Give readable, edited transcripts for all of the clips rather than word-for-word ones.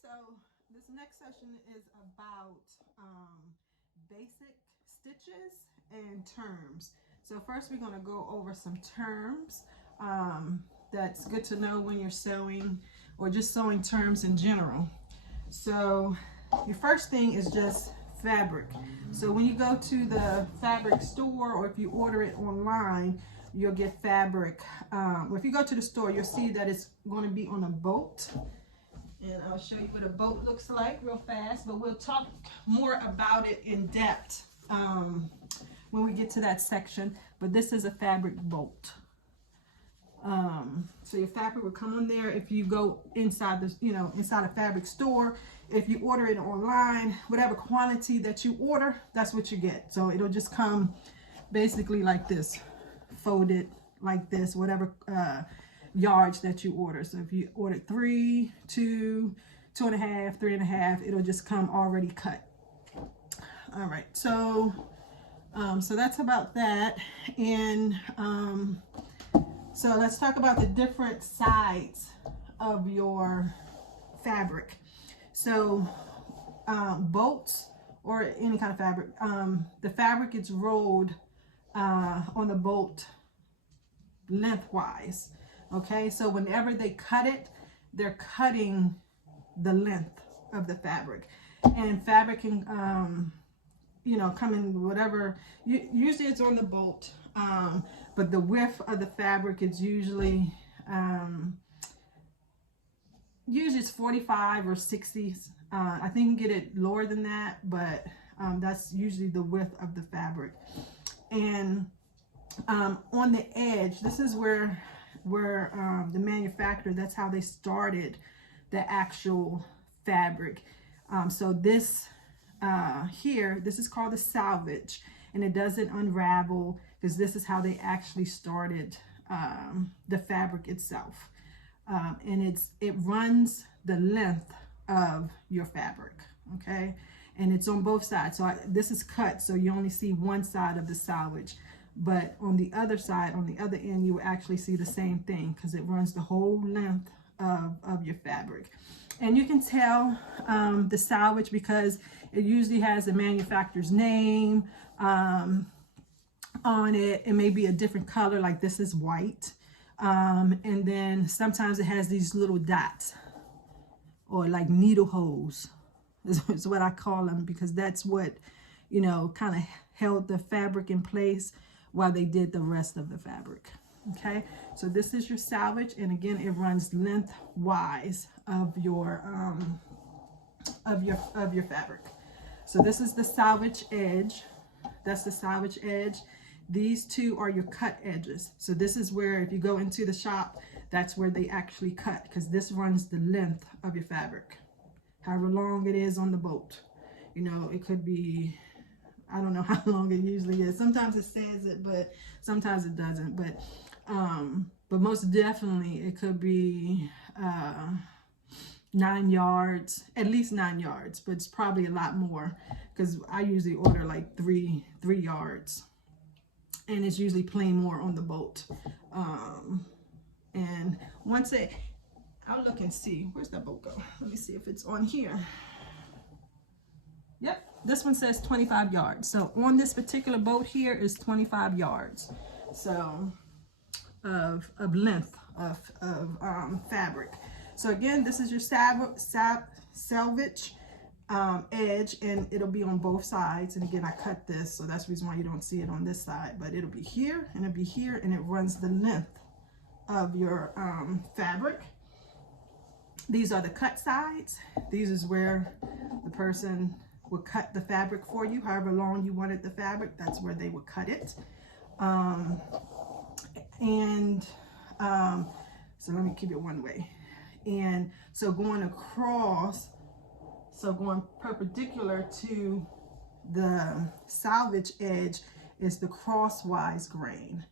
so this next session is about basic stitches and terms. So first we're going to go over some terms that's good to know when you're sewing or just sewing terms in general. So your first thing is just fabric. So when you go to the fabric store or if you order it online, you'll get fabric. If you go to the store, you'll see that it's going to be on a boat. And I'll show you what a boat looks like real fast, but we'll talk more about it in depth when we get to that section. But this is a fabric boat. So your fabric will come on there if you go inside the, inside a fabric store. If you order it online, whatever quantity that you order, that's what you get. So it'll just come basically like this, folded like this, whatever yards that you order. So if you ordered 3, 2, 2.5, 3.5, it'll just come already cut. All right, so so that's about that. And so let's talk about the different sides of your fabric. So boats or any kind of fabric, the fabric is rolled on the boat lengthwise. Okay, so whenever they cut it, they're cutting the length of the fabric. And fabric can come in whatever, usually it's on the boat, but the width of the fabric is usually it's 45 or 60. I think you can get it lower than that, but that's usually the width of the fabric. And on the edge, this is where the manufacturer, that's how they started the actual fabric. So this here, this is called the salvage, and it doesn't unravel because this is how they actually started the fabric itself. And it runs the length of your fabric, okay? And it's on both sides. So this is cut, so you only see one side of the salvage. But on the other side, on the other end, you will actually see the same thing because it runs the whole length of your fabric. And you can tell the salvage because it usually has a manufacturer's name on it. It may be a different color, like this is white. And then sometimes it has these little dots or like needle holes is what I call them, because that's what, kind of held the fabric in place while they did the rest of the fabric. Okay, so this is your salvage, and again, it runs lengthwise of your fabric. So this is the salvage edge. That's the salvage edge. These two are your cut edges. So this is where, if you go into the shop, that's where they actually cut, because this runs the length of your fabric, however long it is on the boat. It could be, I don't know how long it usually is. Sometimes it says it, but sometimes it doesn't. But most definitely it could be 9 yards, at least 9 yards, but it's probably a lot more because I usually order like 3 yards, and it's usually plain more on the boat. And once I'll look and see, where's that boat go? Let me see if it's on here. Yep, this one says 25 yards. So on this particular boat here is 25 yards. So of length of fabric. So again, this is your salvage edge, and it'll be on both sides. And again, I cut this, so that's the reason why you don't see it on this side, but it'll be here and it'll be here, and it runs the length of your fabric. These are the cut sides. These is where the person would cut the fabric for you. However long you wanted the fabric, that's where they would cut it. So let me keep it one way. And so going across, so going perpendicular to the salvage edge is the crosswise grain.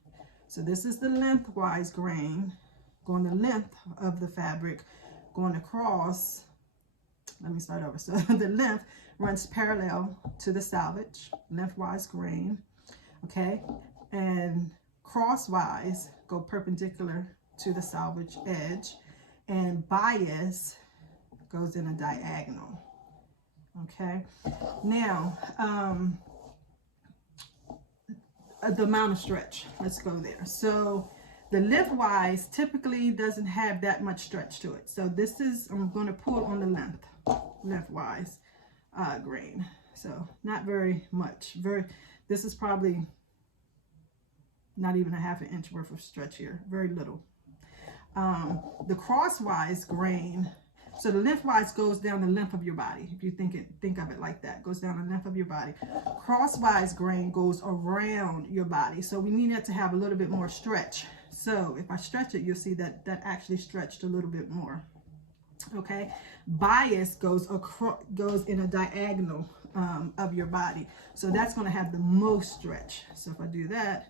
So this is the lengthwise grain, going the length of the fabric, going across. Let me start over. So the length runs parallel to the salvage, lengthwise grain, okay? And crosswise go perpendicular to the salvage edge, and bias goes in a diagonal. Okay, now the amount of stretch, let's go there. So the lengthwise typically doesn't have that much stretch to it. So this is, I'm going to pull on the lengthwise grain. So not very much. This is probably not even a half an inch worth of stretch here. Very little. The crosswise grain, so the lengthwise goes down the length of your body. If you think of it like that, goes down the length of your body. Crosswise grain goes around your body. So we need it to have a little bit more stretch. So if I stretch it, you'll see that that actually stretched a little bit more. Okay, bias goes in a diagonal of your body. So that's going to have the most stretch. So if I do that,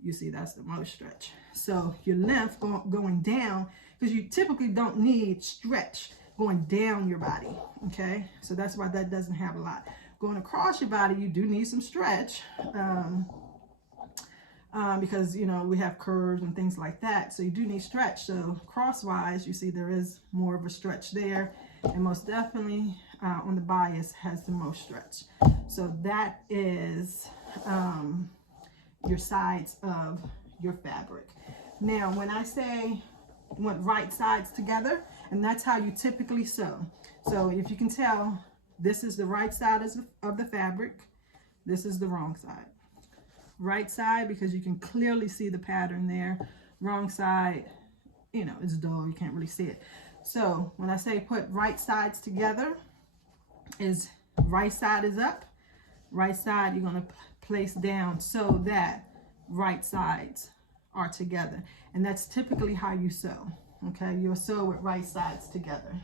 you see that's the most stretch. So your length going down, because you typically don't need stretch going down your body. Okay, so that's why that doesn't have a lot. Going across your body, you do need some stretch because, you know, we have curves and things like that. So you do need stretch. So crosswise, you see there is more of a stretch there. And most definitely on the bias has the most stretch. So that is your sides of your fabric. Now, when I say want right sides together, and that's how you typically sew. So if you can tell, this is the right side of the fabric. This is the wrong side. Right side, because you can clearly see the pattern there. Wrong side, you know, it's dull, you can't really see it. So when I say put right sides together, is right side is up, right side you're going to place down so that right sides are together. And that's typically how you sew. Okay, you'll sew with right sides together.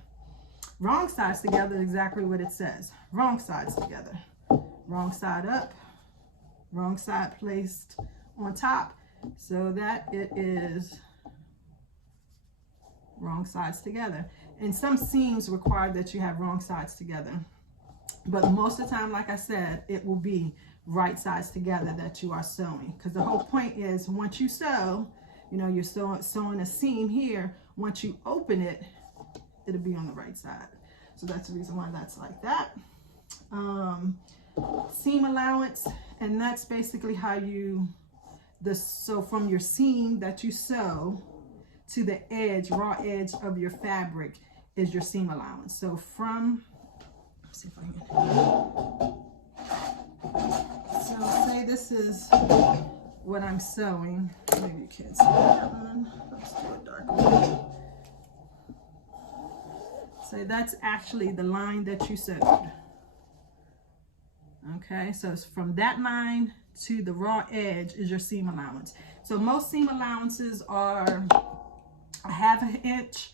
Wrong sides together is exactly what it says. Wrong sides together. Wrong side up, wrong side placed on top so that it is wrong sides together. And some seams require that you have wrong sides together. But most of the time, like I said, it will be right sides together that you are sewing. Because the whole point is, once you sew, you know, you're sewing a seam here. Once you open it, it'll be on the right side. So that's the reason why that's like that. Seam allowance, and that's basically how you, so from your seam that you sew to the edge, raw edge of your fabric is your seam allowance. So from, let's see if I can, so say this is what I'm sewing. Maybe you can't see that one. Let's do a dark one. So that's actually the line that you sewed. Okay, so it's from that line to the raw edge is your seam allowance. So most seam allowances are a half an inch,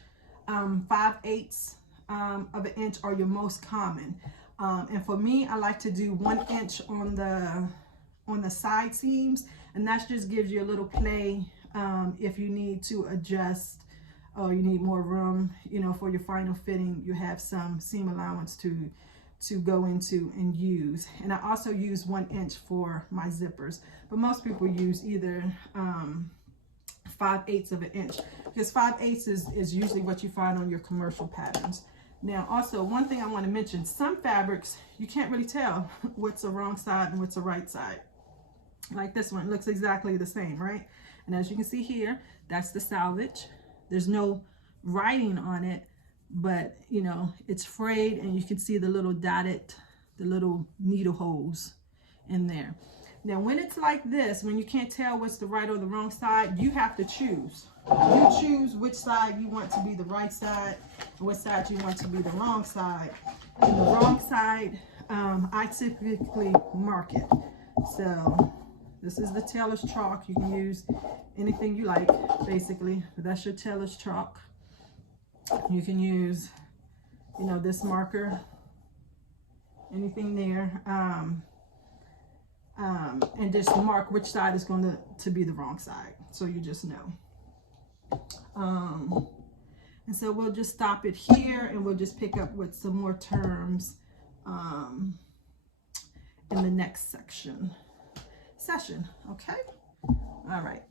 5/8 of an inch are your most common. And for me, I like to do 1 inch on the side seams, and that just gives you a little play if you need to adjust or you need more room, you know, for your final fitting. You have some seam allowance to go into and use. And I also use 1 inch for my zippers, but most people use either 5/8 of an inch, because 5/8 is usually what you find on your commercial patterns. Now also, one thing I want to mention, some fabrics you can't really tell what's the wrong side and what's the right side. Like this one, it looks exactly the same, right? And as you can see here, that's the Salvage. There's no writing on it, but you know, it's frayed, and you can see the little dotted, the little needle holes in there. Now when it's like this, when you can't tell what's the right or the wrong side, you have to choose. You choose which side you want to be the right side and what side you want to be the wrong side. And the wrong side, I typically mark it. So this is the tailor's chalk. You can use anything you like, basically, but that's your tailor's chalk. You can use, you know, this marker, anything there, and just mark which side is going to be the wrong side, so you just know. And so we'll just stop it here, and we'll just pick up with some more terms in the next session. Okay, all right.